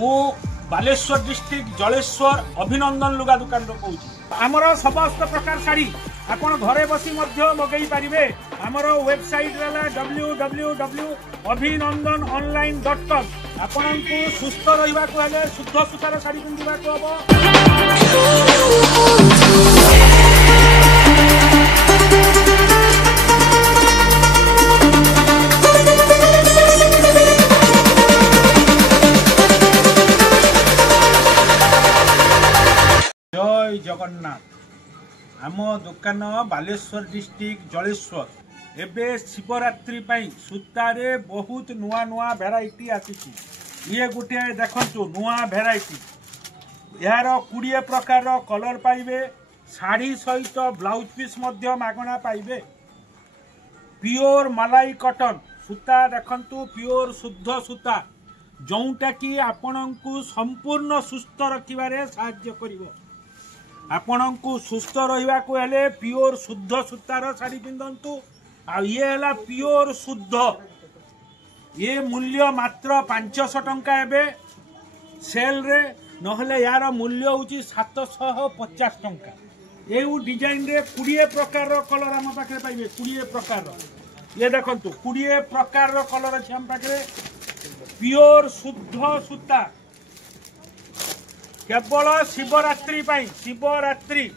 मु बालेश्वर डिस्ट्रिक्ट जलेश्वर अभिनंदन लुगा दुकान कहूँ आमर समस्त प्रकार शाढ़ी आपण घरे बसी मगई पारे आमर वेबसाइट www.abhinandanonline.com आपण को सुस्थ रहा शुद्ध सूतार शाढ़ी पिंधा हम। जय जगन्नाथ। आम दुकान बालेश्वर डिस्ट्रिक्ट जलेश्वर एबे शिवरात्रि सूतारे बहुत नुआ नुआ भेराइटी आसी। ये गोटे देखु नुआ भेराइटी यार 20 प्रकार कलर पाइबे। शाढ़ी सहित ब्लाउज पीस मागणा पाइबे। प्योर मलाई कटन सूता देखंतु प्योर शुद्ध सूता जोटा कि आपण को संपूर्ण सुस्थ रखिबारे साहाय्य करिवो। आपण को सुस्थ रहा प्योर शुद्ध सूतार शाढ़ी पिंधतु। ये है प्योर शुद्ध। ये मूल्य मात्र 500 टंका एबे सेल रे नहले यार मूल्य होची 750 टंका। ये डिजाइन रे 20 प्रकार कलर आम पाखे पाइबे। 20 प्रकार ये देखंतु 20 प्रकार कलर अच्छे आम पाखे। प्योर शुद्ध सूता केवल शिवरात्रि शिवरात्रि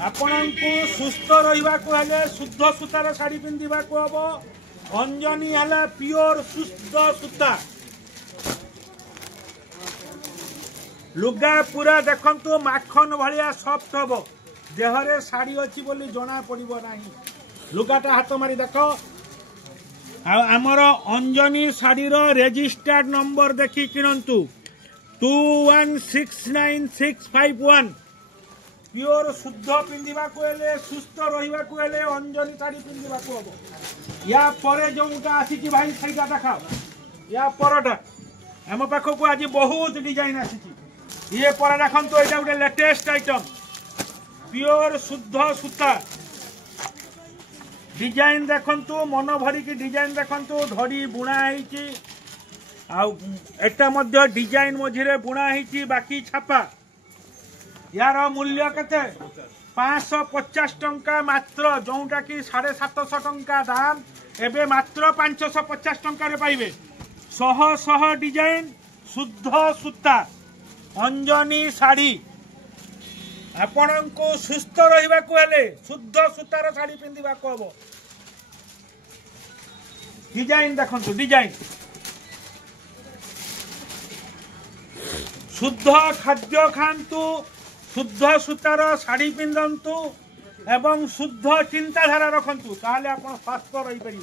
आपण को सुस्थ रहा शुद्ध सूतार शाढ़ी पिंधा हम। अंजनी है प्योर शुद्ध सूता लुगा पूरा देखंतु माखन भाया सॉफ्ट हम। देहरे शाढ़ी अच्छी बोली जना पड़ो ना। लुगाटा हाथ मारी देख आमर अंजनी शाढ़ीर रेजिस्टर्ड नंबर देखी किणतु 216961 प्योर शुद्ध पिंधा सुस्थ रहा अंजनी शाढ़ी पिंधा हम। या परे जोटा आसी भाई सहीटा देखाओ। या परटा आम पाखक आज बहुत डिजाइन आसी। ये पर देखो यहाँ गोटे लेटेस्ट आइटम प्योर शुद्ध सूता डिजाइन देखंतु मन भरिकी डिजाइन देखंतु धड़ी बुणा एटा मध्य डिजाइन मझिरे बुणा है बाकी छापा। यार मूल्य केते 550 टंका मात्र जोटा कि 750 टंका दाम एबे मात्र 550 टंका रे पाइबे। शह शह डिजाइन शुद्ध सूता अंजनी शाढ़ी आपण को सुस्थ रहा शुद्ध सूतार शाढ़ी पिंधा हम। डिजाइन देखंतु डिजाइन शुद्ध खाद्य खातु शुद्ध सूतार शाढ़ी पिंधतु एवं शुद्ध चिंताधारा रखु ताहले आप स्वस्थ रही पारे।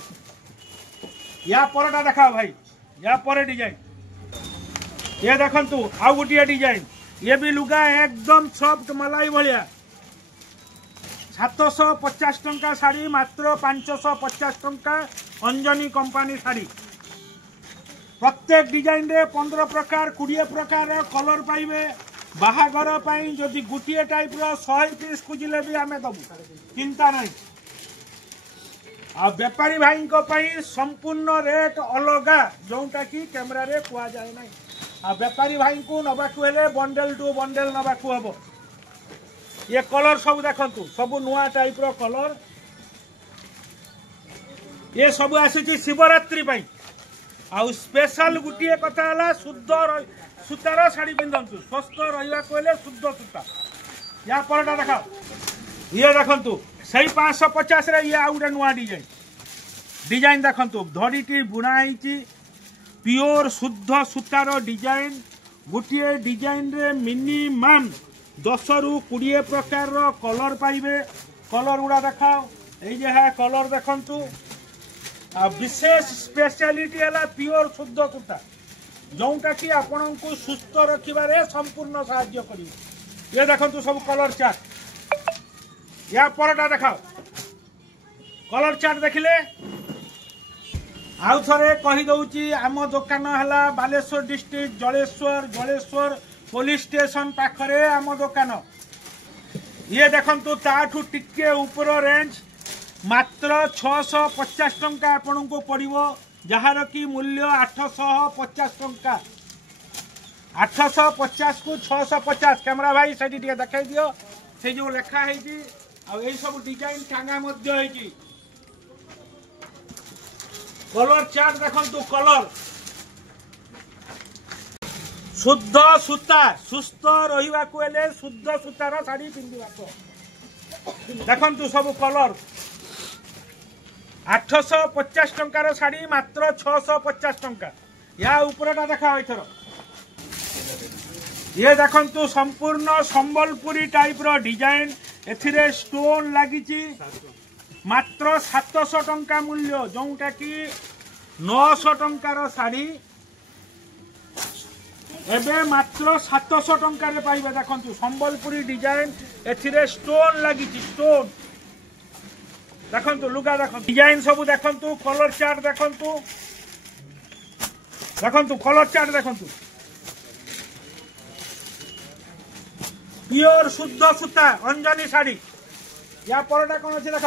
या परटा देखा भाई या पर डिजाइन ये देखंतु आउ गोटे डिजाइन ये भी लुगा एकदम सॉफ्ट मलाई भाया 750 टंका शाढ़ी मात्र 550 टंका अंजनी कंपनी शाढ़ी। प्रत्येक डिजाइन रे 15 प्रकार 20 प्रकार कलर पाइबे। बाहागर जदि गोटे टाइप 100 पीस खोजिले भी आम दबू चिंता नहीं। आ व्यापारी भाई संपूर्ण रेट अलगा जोटा कि कैमरा रे कुआ जाए ना। आ व्यापारी भाई को नबाकू हेले बंडल टू बंडल नबाकू हम। ये कलर सब देखंतु सब नुआ टाइप कलर ये सब आसी शिवरात्रि आउ स्पेशल गोटे कथा है शुद्ध सूतार शाढ़ी पिंधतु स्वस्थ रहा शुद्ध सूता। या परटा देखा ये देखंतु सही 550 रे ये आउ नुआ डिजाइन डिजाइन देखंतु धड़ी बुणा प्योर शुद्ध सूतार डिजाइन। गोटे डिजाइन रे मिनिमम 10 रु 20 प्रकार कलर पाइबे। कलर गुड़ा देखाओ ये है कलर देखंतु। विशेष स्पेशलिटी है प्योर शुद्ध सूता जोटा कि आपण को सुस्थ रखिबारे संपूर्ण साहाय्य करिवो। ये देखंतु सब कलर चार्ट। या परटा देखाओ कलर चार्ट देखिले आउ थरे कहि दउची आम दुकान है Baleshwar district Jaleswar police station पाखरे आम दुकान। ये देखंतु ताठू टिके ऊपर रेंज मात्र 650 टंका आपण को पड़ो जार कि मूल्य 850 टंका 850 को 650 कैमरा भाई से देखाई दियो से जो लेखा है सब डिजाइन टांगा कलर चार्ट देखो कलर शुद्ध सूता सुस्थ रहा शुद्ध सूतार शाढ़ी पिंधा देखु सब कलर 850 टंकार शाढ़ी मात्र 650 टंका या उपरटा देखा एथर ये देखु संपूर्ण संबलपुरी टाइप रो डिजाइन एथिरे स्टोन लगी मात्र 700 टंका मूल्य जोटा कि 900 टंकार शाढ़ी एबे मात्र 700 टंकार पाइबे देखु संबलपुरी डिजाइन एथिरे स्टोन लगी स्टोन देखु लुगा देख डिजाइन सब देखु कलर चार्ट देखु कलर चार्ट देखु प्योर शुद्ध सूता अंजनी शाढ़ी या परटा कौन अच्छे देख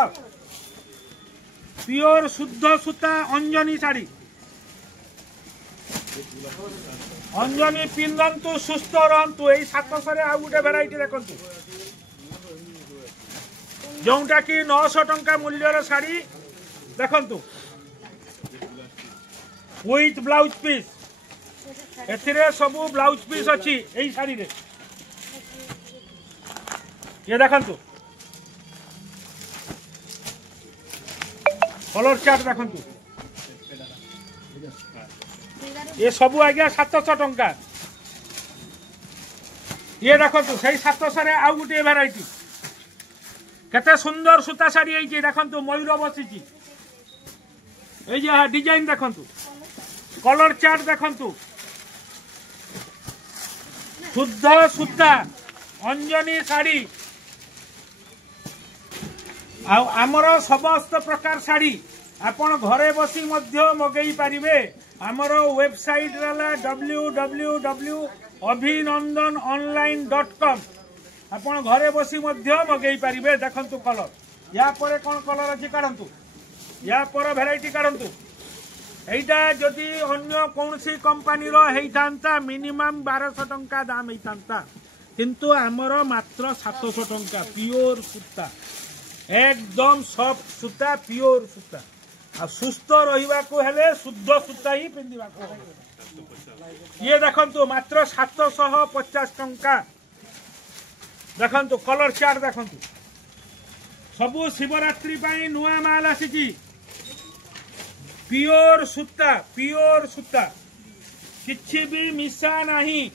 प्योर शुद्ध सूता अंजनी शाढ़ी अंजनी पिंधु सुस्थ रहतु यही 700 आउ गोटे भेराइटी देखु जोटा कि 900 टंका मूल्यर शाढ़ी देखु विथ ब्लाउज पीस एथिरे सबू ब्लाउज पीस अच्छी यही शाढ़ी रे ये देखु कलर चार्ट देखु ये सबू आज्ञा 700 टंका ये देखु से 700 आउ गोटे भेराइटी केते सुंदर सूता शाढ़ी है देखु मयूर बसी डिजाइन देखु कलर चार्ट देखु शुद्ध सूता अंजनी शाढ़ी आमर समस्त प्रकार शाढ़ी आपण घरे बसी मगई पारिबे आमर वेबसाइट www.abhinandanonline.com आपण घरे बसी मगई पारिबे देखंतु कलर या परे कौन कलर अच्छी काढंतु या पर भेराइटी काढंतु एटा जदि अन्य कौनसी कंपनी रो हेइतांता मिनिमम 1200 टंका दाम हेइतांता किंतु आमर मात्र 700 टंका प्योर सूता एकदम सॉफ्ट सूता प्योर सूता आ सुस्थ रहिबा को हेले शुद्ध सूता ही पिंधिबा को ये देखंतु मात्र 750 टंका देखंतु कलर चार्ट देखंतु सबु शिवरात्रि पाई नुआ माल आसी प्योर सूता किछि भी मिसा नहीं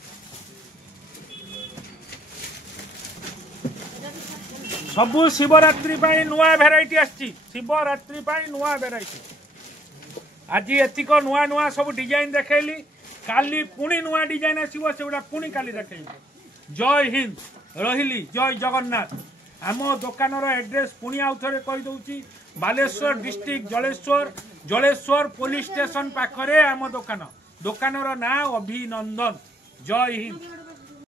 सबु शिवरात्रि पाई नुआ भेराइटी आछि शिवरात्रि पाई नुआ भेराइटी आज एतिक नुआ नुआ सब डिजाइन देखैली काली पुणी नुआ डिजाइन आसीबो सेउडा पुणी काली देखैली जय हिंद रहिली जय जगन्नाथ आम दुकानर एड्रेस पुणी आउ थे कही दउची Baleshwar district Jaleswar police station पाखरे आम दुकानर ना अभिनंदन जय हिंद।